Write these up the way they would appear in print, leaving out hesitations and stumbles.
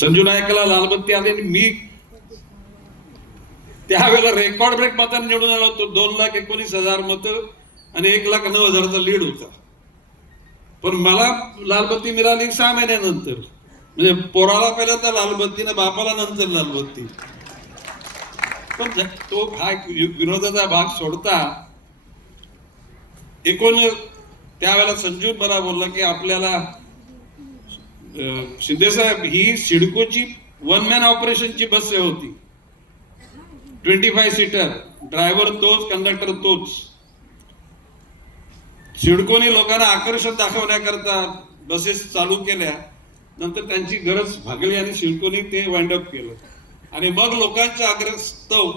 संजू नायकाला लालबत्ती आली आणि मी त्यावेळेला रेकॉर्ड ब्रेक मतांनी निवडून आलो होतो. 2,19,000 मतं आणि 1,09,000चा लीड होता. पण मला लालबत्ती मिळाली 6 महिन्यानंतर. म्हणजे पोराला पहिल्यांदा लालबत्ती ना बापाला नंतर लालबत्ती. पण तो हा विरोधाचा भाग सोडता त्यावेळेला संजू मला बोलला की आपल्याला शिंदेसाहेब ही सिडकोची 1 मॅन ऑपरेशनची बस सेवा होती. 25 सीटर, ड्रायव्हर तोच, कंडक्टर तोच. सिडकोने लोकांना आकर्षण दाखवण्याकरता बसेस चालू केल्या. नंतर त्यांची गरज भागली आणि सिडकोने ते वाइंड अप केलं. आणि मग लोकांच्या आग्रहास्तव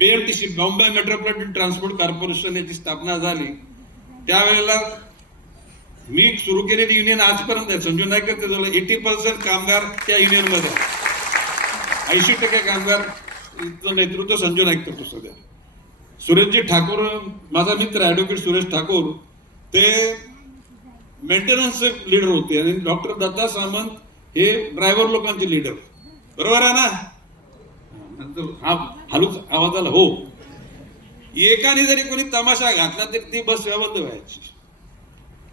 BMTC, Bombay metropolitan transport corporation याची स्थापना झाली. त्यावेळेला मी सुरू केलेली युनियन आजपर्यंत आहे. संजू नायकर 80% कामगार त्या युनियन मध्ये, 80% कामगार नेतृत्व संजू नाईक करतो सध्या. सुरेशजी ठाकूर माझा मित्र ऍडव्होकेट सुरेश ठाकूर, ते मेंटेनन्स लीडर होते आणि डॉक्टर दत्ता सामंत हे ड्रायव्हर लोकांचे लीडर. बरोबर आहे ना? हा हलूच आवाज आला. हो, एकाने जरी कोणी तमाशा घातला तरी ती बस बंद व्हायची.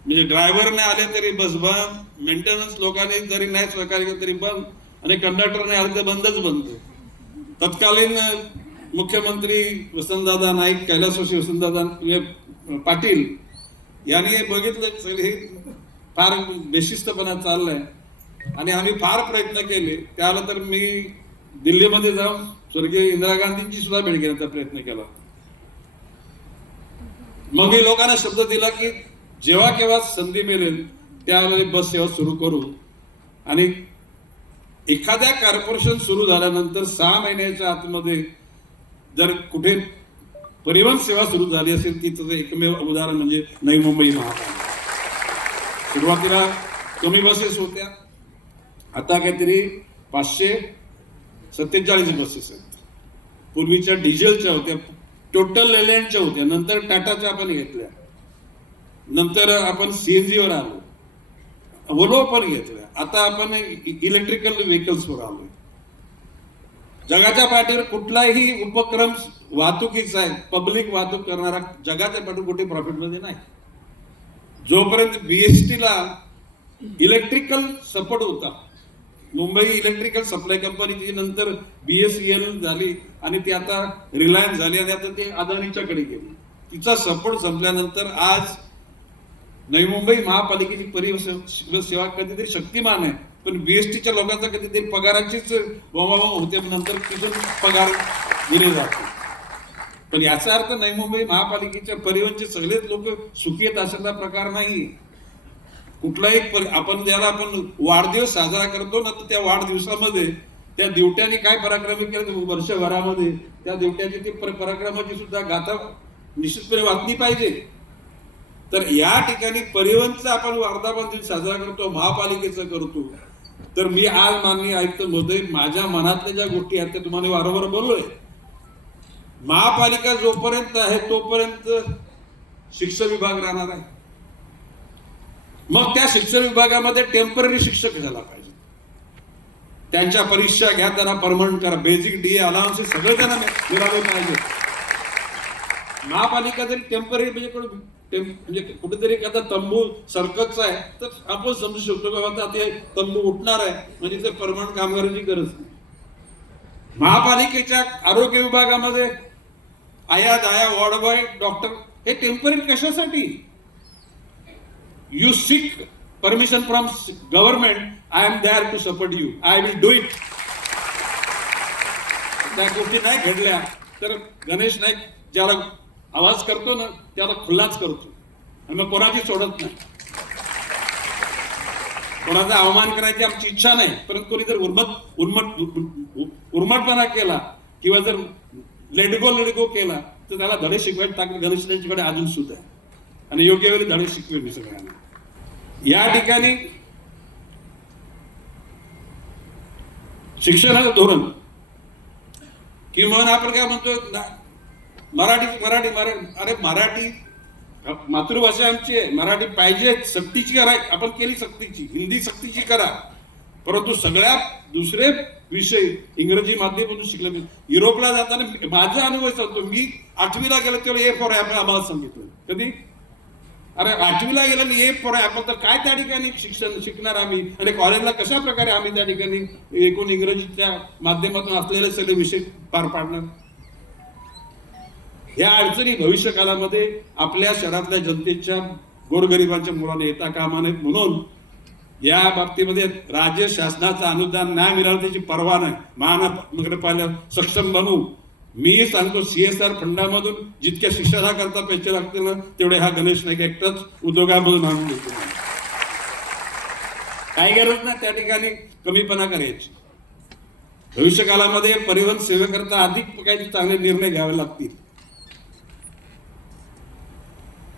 म्हणजे ड्रायव्हर नाही आले तरी बस बंद, मेंटेनन्स लोकांनी जरी नाही सहकार्य केलं तरी बंद, आणि कंडक्टर नाही आले तर बंदच बंद. तत्कालीन मुख्यमंत्री वसंतदादा नाईक, कैलासवासी वसंतदादा पाटील यांनी बघितलं हे फार बेशिस्तपणा चाललाय आणि आम्ही फार प्रयत्न केले. त्याला तर मी दिल्लीमध्ये जाऊन स्वर्गीय इंदिरा गांधींची सुद्धा भेट घेण्याचा प्रयत्न केला. मग मी लोकांना शब्द दिला की जेव्हा केव्हा संधी मिळेल त्यावेळेला बस सेवा सुरू करू. आणि एखाद्या कॉर्पोरेशन सुरू झाल्यानंतर 6 महिन्याच्या आतमध्ये जर कुठे परिवहन सेवा सुरू झाली असेल तिचं एकमेव उदाहरण म्हणजे नवी मुंबई महापालिका. सुरुवातीला कमी बसेस होत्या, आता काहीतरी 547 बसेस आहेत. पूर्वीच्या डिझेलच्या होत्या, टोटल लेलँडच्या होत्या, नंतर टाटाच्या आपण घेतल्या, नंतर आपण CNG वर आलो, वोल्वो पण घेतल्या, आता आपण इलेक्ट्रिकल व्हेकल्सवर आलोय. जगाच्या पाठीवर कुठलाही उपक्रम वाहतुकीचा आहे, पब्लिक वाहतूक करणारा जगाच्या पाठीवर कुठे प्रॉफिटमध्ये नाही. जोपर्यंत BST ला इलेक्ट्रिकल सपोर्ट होता, मुंबई इलेक्ट्रिकल सप्लाय कंपनीची नंतर BSEL झाली आणि ती आता रिलायन्स झाली आणि आता ते अदानीच्याकडे गेली. तिचा सपोर्ट संपल्यानंतर आज नवी मुंबई महापालिकेची परिवहन सेवा कधीतरी शक्तिमान आहे, पण BSTच्या लोकांचा कधीतरी पगाराचीच बोंबाबोंब होते, नंतर तिथून पगार दिले जाते. पण याचा अर्थ नवी मुंबई महापालिकेच्या परिवहनचे सगळेच लोक सुखी आहेत अशाचा प्रकार नाही. कुठलाही आपण ज्याला आपण वाढदिवस साजरा करतो ना, तर त्या वाढदिवसामध्ये त्या दिवट्याने काय पराक्रम केले वर्षभरामध्ये, त्या दिवट्याची ती पराक्रमाची सुद्धा गाथा निश्चितपणे वाचली पाहिजे. तर या ठिकाणी परिवहनचा आपण वर्धापन दिन साजरा करतो, महापालिकेचा करतो. तर मी आज माननीय आयुक्त महोदय, माझ्या मनातल्या ज्या गोष्टी आहेत त्या तुम्हाला वारंवार बोललोय. महापालिका जोपर्यंत आहे तोपर्यंत शिक्षण विभाग राहणार आहे. मग त्या शिक्षण विभागामध्ये टेम्पररी शिक्षक झाला पाहिजे, त्यांच्या परीक्षा घ्या, त्यांना परमनंट करा, बेसिक DA अलाउन्सेस सगळे त्यांना मिळाले पाहिजे. महापालिका जरी टेम्पररी म्हणजे कुठेतरी एखादा तंबू सरकतचा आहे तर आपण समजू शकतो की आता ते तंबू उठणार आहे म्हणजे ते परमनंट कामगाराची गरज नाही. महापालिकेच्या आरोग्य विभागामध्ये आया दाया, वॉर्ड बॉय, डॉक्टर हे टेम्पररी कशासाठी? You seek permission from government, I am there to support you, I will do it. त्या गोष्टी नाही घडल्या तर गणेश नाईक ज्याला आवाज करतो ना त्याला खुल्लाच करतो आणि मग कोणाची सोडत नाही. कोणाचा अवमान करायची आमची इच्छा नाही, परंतु कोणी जर उर्मटपणा केला किंवा जर लेडगो केला तर त्याला धडे शिकवायला टाकले. गणेश नाईककडे अजून सुद्धा आहे आणि योग्य वेळी धडे शिकवेल मी सगळ्यांना. या ठिकाणी शिक्षणाचं धोरण किंवा आपण काय म्हणतो मराठी अरे मराठी मातृभाषा आमची आहे, मराठी पाहिजे, सक्तीची करा, आपण केली सक्तीची, हिंदी सक्तीची करा, परंतु सगळ्यात दुसरे विषय इंग्रजी माध्यमातून शिकले. युरोपला जाताना माझा अनुभव सांगतो. मी 8वीला गेलो तेव्हा ए फॉर ॲपल आम्हाला सांगितलं. कधी? अरे 8वीला गेलो आणि ए फॉर ॲपल तर काय त्या ठिकाणी शिक्षण शिकणार आम्ही, आणि कॉलेजला कशा प्रकारे आम्ही त्या ठिकाणी एकूण इंग्रजीच्या माध्यमातून असलेले सगळे विषय पार पाडणार. या अडचणी भविष्य काळामध्ये आपल्या शहरातल्या जनतेच्या गोरगरिबांच्या मुलांना येता कामा नयेत. म्हणून या बाबतीमध्ये राज्य शासनाचं अनुदान नाही मिळालं त्याची पर्वा नाही. महानगरपालिका सक्षम बनवू. मी सांगतो CSR फंडामधून जितक्या शिक्षणाकरता पैसे लागतील ना तेवढे हा गणेश नाईक एकटाच उद्योगामधून आणून देतो. काही गरज नाही त्या ठिकाणी कमीपणा करायची. भविष्य काळामध्ये परिवहन सेवेकरता अधिक काही चांगले निर्णय घ्यावे लागतील.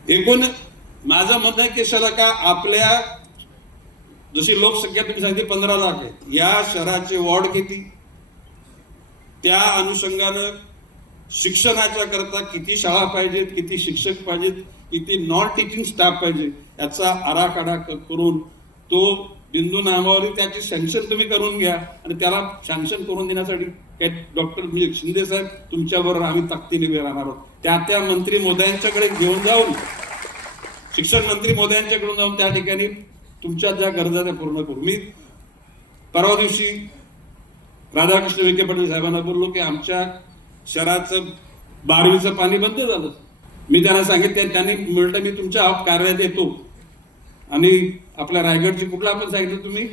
एकूण माझं म्हणणं आहे की का आपल्या जशी लोकसंख्या तुम्ही सांगितली 15 लाख आहे, या शहराचे वॉर्ड किती, त्या अनुषंगानं शिक्षणाच्या करता किती शाळा पाहिजेत, किती शिक्षक पाहिजेत, किती नॉन टीचिंग स्टाफ पाहिजे याचा आराखडा करून तो बिंदू नामावली त्याची सँक्शन तुम्ही करून घ्या. आणि त्याला सँक्शन करून देण्यासाठी डॉक्टर शिंदे साहेब तुमच्याबरोबर आम्ही ताकदीने उभे राहणार आहोत. त्या मंत्री महोदयांच्याकडे घेऊन जाऊन, शिक्षण मंत्री महोदयांच्याकडून जाऊन त्या ठिकाणी तुमच्या ज्या गरजा त्या पूर्ण करू. मी परवा दिवशी राधाकृष्ण विखे पाटील साहेबांना बोललो की आमच्या शहराचं 12वीचं पाणी बंद झालं. मी त्यांना सांगितलं, त्यांनी म्हटलं मी तुमच्या कार्यालयात येतो आणि आपल्या रायगडची कुठला आपण सांगितलं तुम्ही